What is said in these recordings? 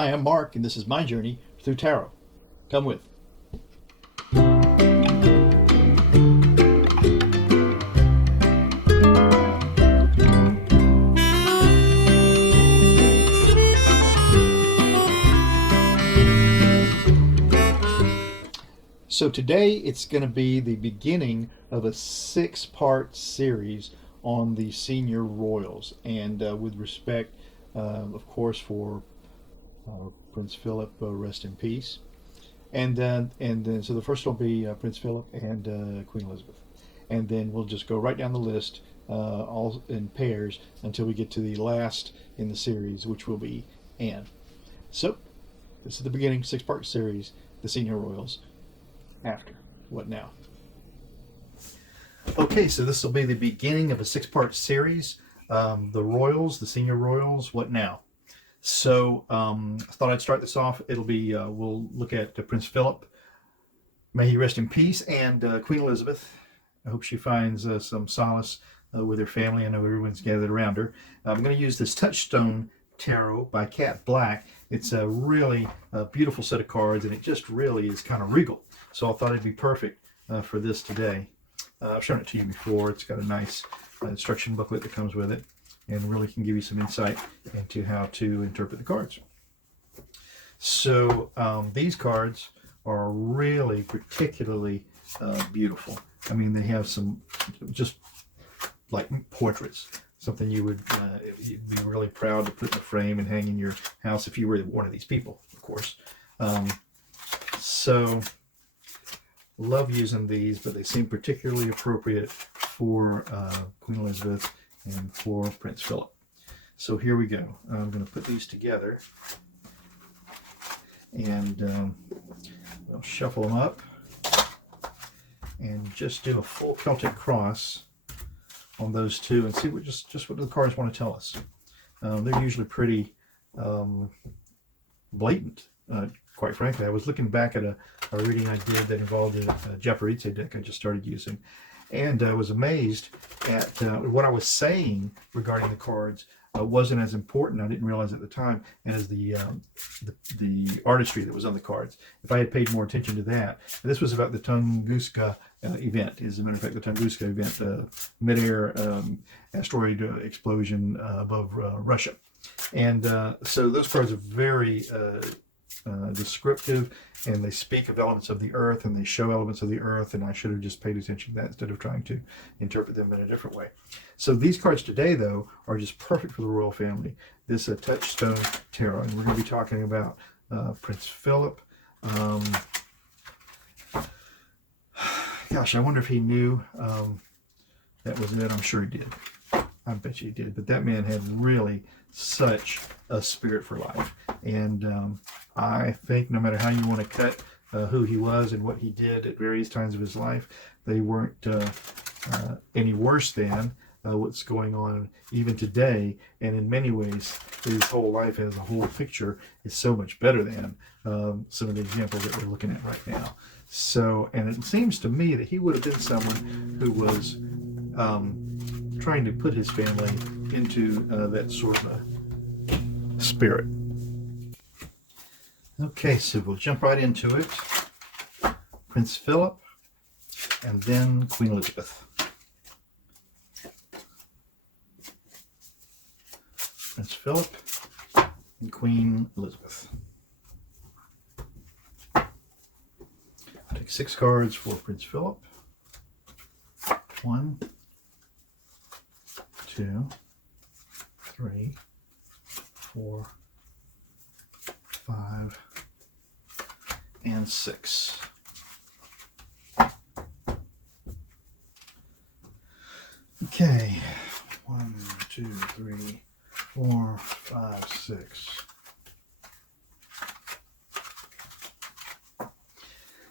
Hi, I'm Mark, and this is my journey through tarot. Come with. So today it's going to be the beginning of a six-part series on the senior royals, and with respect, of course, for Prince Philip, rest in peace. And then, so the first will be Prince Philip and Queen Elizabeth, and then we'll just go right down the list, all in pairs, until we get to the last in the series, which will be Anne. So this is the beginning, six-part series, the senior royals. After what now? Okay, so this will be the beginning of a six-part series. The royals, the senior royals. What now? So I thought I'd start this off. It'll be we'll look at Prince Philip, may he rest in peace, and Queen Elizabeth. I hope she finds some solace with her family. I know everyone's gathered around her. I'm going to use this Touchstone Tarot by Cat Black. It's a really beautiful set of cards, and it just really is kind of regal. So I thought it'd be perfect for this today. I've shown it to you before. It's got a nice instruction booklet that comes with it, and really can give you some insight into how to interpret the cards. So these cards are really particularly beautiful. I mean, they have some just like portraits, something you would you'd be really proud to put in a frame and hang in your house if you were one of these people, of course. So love using these, but they seem particularly appropriate for Queen Elizabeth and for Prince Philip. So here we go. I'm going to put these together, and we'll shuffle them up and just do a full Celtic cross on those two and see what just what the cards want to tell us. They're usually pretty blatant, quite frankly. I was looking back at a reading I did that involved a r.i.p deck I just started using, and I was amazed at what I was saying regarding the cards wasn't as important, I didn't realize at the time, as the artistry that was on the cards. If I had paid more attention to that. This was about the Tunguska event. As a matter of fact, the Tunguska event, mid-air asteroid explosion above Russia. And so those cards are very descriptive, and they speak of elements of the earth, and they show elements of the earth, and I should have just paid attention to that instead of trying to interpret them in a different way. So these cards today, though, are just perfect for the royal family. This is a Touchstone Tarot, and we're going to be talking about Prince Philip. Gosh, I wonder if he knew that was it. I'm sure he did. I bet you he did. But that man had really such a spirit for life. And I think no matter how you want to cut who he was and what he did at various times of his life, they weren't any worse than what's going on even today. And in many ways, his whole life as a whole picture is so much better than some of the examples that we're looking at right now. So, and it seems to me that he would have been someone who was trying to put his family into that sort of a spirit. Okay, so we'll jump right into it. Prince Philip, and then Queen Elizabeth. Prince Philip and Queen Elizabeth. I'll take 6 cards for Prince Philip. 1, 2, 3, 4, 5, and 6. Okay, 1, 2, 3, 4, 5, 6.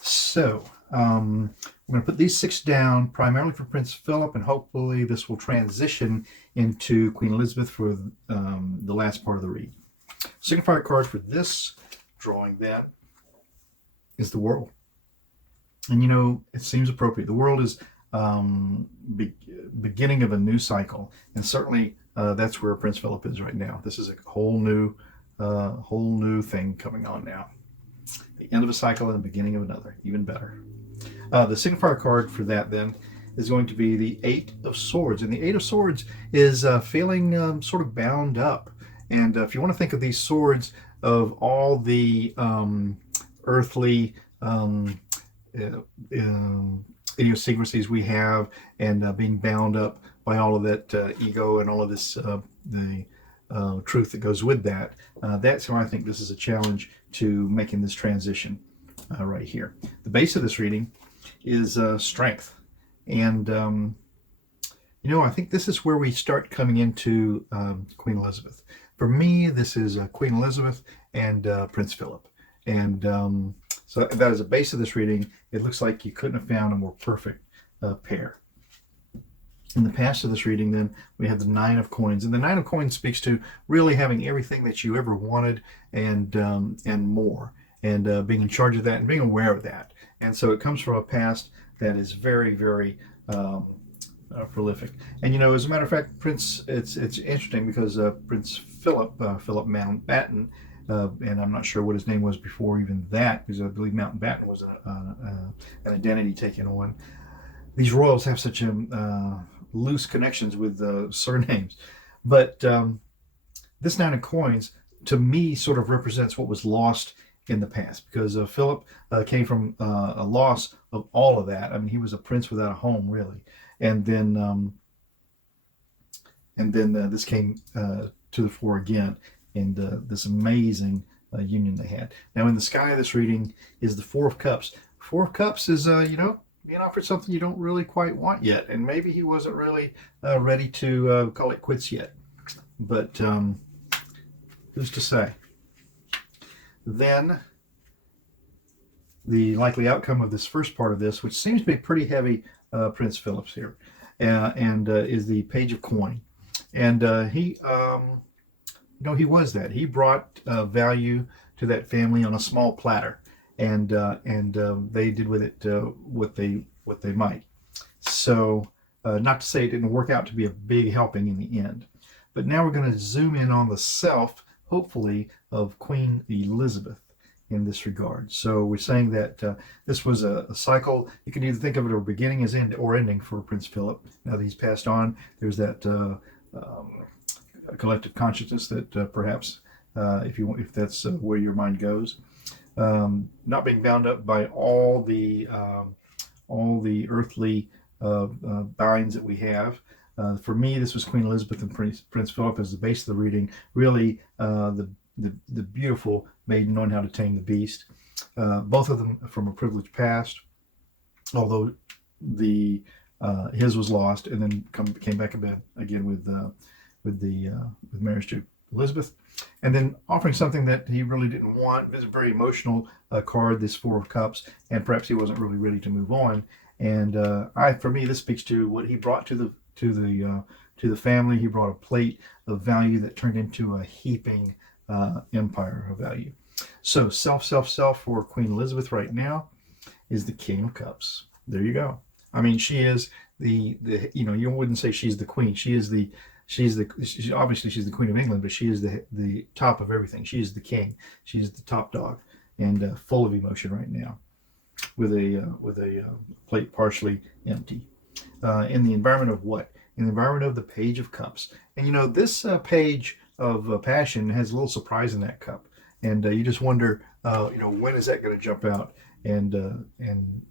So, I'm going to put these 6 down primarily for Prince Philip, and hopefully this will transition into Queen Elizabeth for the last part of the read. Signifier card for this drawing then is the world. And you know, it seems appropriate. The world is beginning of a new cycle, and certainly that's where Prince Philip is right now. This is a whole new whole new thing coming on now. The end of a cycle and the beginning of another, even better. The signifier card for that then is going to be the Eight of Swords. And the Eight of Swords is feeling sort of bound up. And if you want to think of these swords of all the earthly idiosyncrasies we have, and being bound up by all of that ego and all of this the truth that goes with that, that's how I think this is a challenge to making this transition right here. The base of this reading is strength, and I think this is where we start coming into Queen Elizabeth. For me, this is Queen Elizabeth and Prince Philip, and so that is the base of this reading. It looks like you couldn't have found a more perfect pair. In the past of this reading, then, we have the Nine of Coins. And the Nine of Coins speaks to really having everything that you ever wanted and more, and being in charge of that and being aware of that. And so it comes from a past that is very, very prolific. And, as a matter of fact, it's interesting because Prince Philip Mountbatten, and I'm not sure what his name was before even that, because I believe Mountbatten was an identity taken on. These royals have such loose connections with surnames. But this Nine of Coins, to me, sort of represents what was lost in the past, because Philip came from a loss of all of that. I mean, he was a prince without a home, really. And then this came to the fore again, and this amazing union they had. Now, in the sky of this reading is the Four of Cups. Four of Cups is, being offered something you don't really quite want yet, and maybe he wasn't really ready to call it quits yet. But who's to say? Then the likely outcome of this first part of this, which seems to be pretty heavy, Prince Philip's here, and is the Page of Coin, and he was that. He brought value to that family on a small platter. And they did with it what they might. So, not to say it didn't work out to be a big helping in the end. But now we're going to zoom in on the self, hopefully, of Queen Elizabeth in this regard. So we're saying that this was a cycle. You can either think of it as beginning as end or ending for Prince Philip. Now that he's passed on, there's that collective consciousness that perhaps, if that's where your mind goes. Not being bound up by all the earthly binds that we have. For me, this was Queen Elizabeth and Prince Philip as the base of the reading. Really, the beautiful maiden knowing how to tame the beast. Both of them from a privileged past, although his was lost and then came back again with marriage to Elizabeth. And then offering something that he really didn't want. It's a very emotional card, this Four of Cups, and perhaps he wasn't really ready to move on. And for me, this speaks to what he brought to the family. He brought a plate of value that turned into a heaping empire of value. So self for Queen Elizabeth right now is the King of Cups. There you go. I mean, she is the you wouldn't say she's the queen. She's obviously she's the Queen of England, but she is the top of everything. She is the king. She's the top dog, and full of emotion right now, with a plate partially empty. In the environment of what? In the environment of the Page of Cups. And this page of passion has a little surprise in that cup, and you just wonder, when is that going to jump out and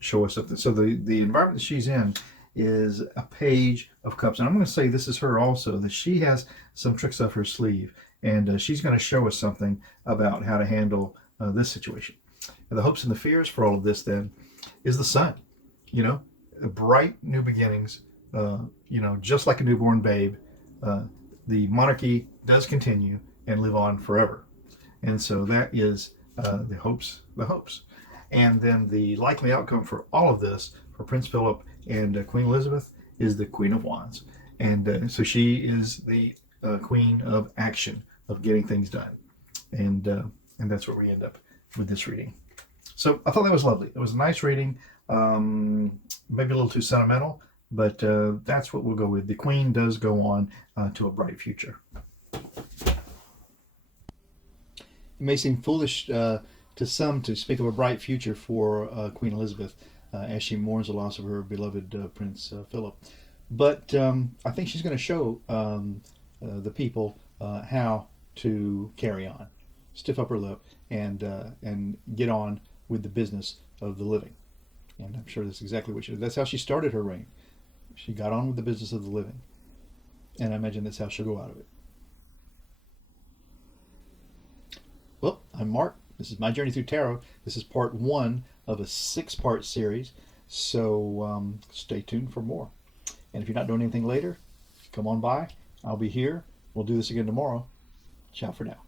show us something? So the environment that she's in is a Page of Cups. And I'm going to say this is her also, that she has some tricks up her sleeve, and she's going to show us something about how to handle this situation. And the hopes and the fears for all of this then is the Sun. Bright new beginnings, just like a newborn babe. The monarchy does continue and live on forever. And so that is the hopes. And then the likely outcome for all of this for Prince Philip and Queen Elizabeth is the Queen of Wands. And so she is the queen of action, of getting things done. And that's where we end up with this reading. So I thought that was lovely. It was a nice reading, maybe a little too sentimental, but that's what we'll go with. The Queen does go on to a bright future. It may seem foolish to some to speak of a bright future for Queen Elizabeth as she mourns the loss of her beloved Prince Philip. But I think she's going to show the people how to carry on, stiff upper lip, and get on with the business of the living. And I'm sure that's exactly what she did. That's how she started her reign. She got on with the business of the living, and I imagine that's how she'll go out of it. Well, I'm Mark. This is my journey through tarot. This is part one of a 6-part series. So stay tuned for more. And if you're not doing anything later, come on by. I'll be here. We'll do this again tomorrow. Ciao for now.